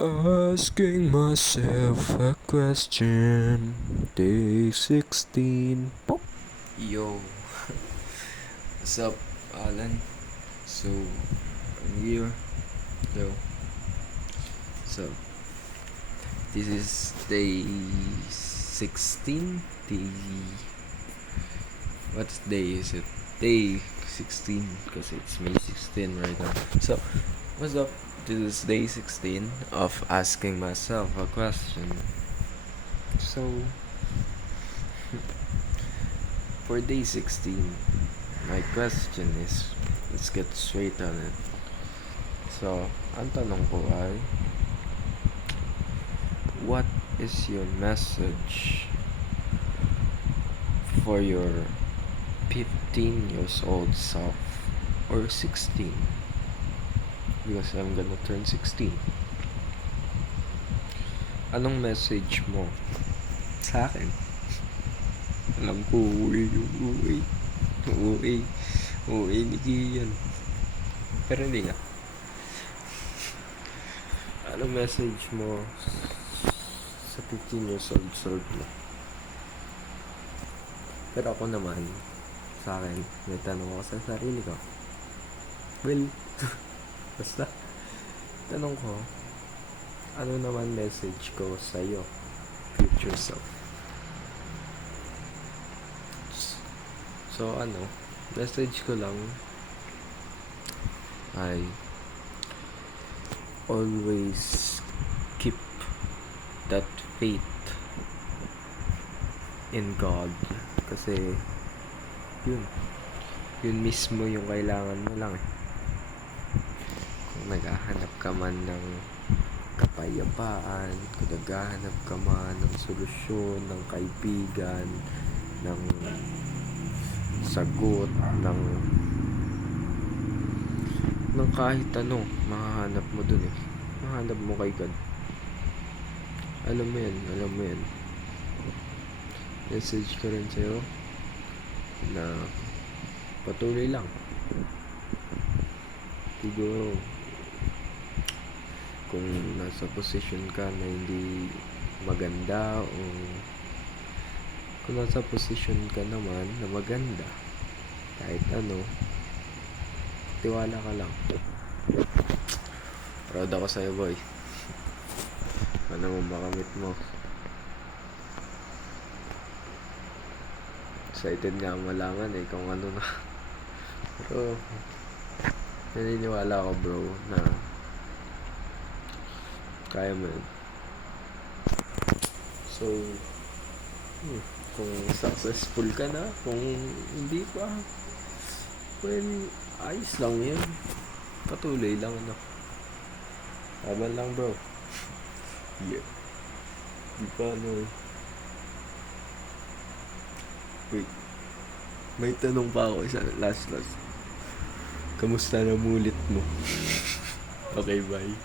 Asking myself a question. Day 16. Pop. Yo, what's up, Alan? So, I'm here. Yo, so this is day 16. What day is it? Day 16, because it's May 16 right now. So, what's up? This is day 16 of asking myself a question. So, for day 16, my question is, let's get straight on it. So, ang tanong ko ay, what is your message for your 15 years old self or 16? Because I'm gonna turn 16. Anong message mo sa akin? Alam ko, uuwi ni Kian. Pero hindi nga. Anong message mo sa 15 years old self mo? Pero ako naman, sa akin, may tanong ako sa sarili ko. Well, basta, tanong ko, ano naman message ko sa'yo, future self? So, message ko lang ay always keep that faith in God, kasi yun mismo yung kailangan mo lang. Kung naghahanap ka man ng kapayapaan, kung naghahanap ka man ng solusyon, ng kaibigan, ng sagot, ng kahit ano, mahahanap mo dun eh. Mahanap mo kay God. Alam mo yan. Message ko rin sa'yo na patuloy lang. Siguro, kung nasa position ka na hindi maganda, o kung nasa position ka naman na maganda, kahit ano, tiwala ka lang. Proud ako sa'yo, boy. Ano mo makamit mo. Excited nga ang malaman kung ano na. Pero naniniwala ako, bro, na kaya mo yun. So, kung successful ka na, kung hindi pa, well, ayos lang yan. Patuloy lang, laban lang, bro. Yeah. Di pa, wait, may tanong pa ako isa, last. Kamusta na mulit mo? Okay, bye.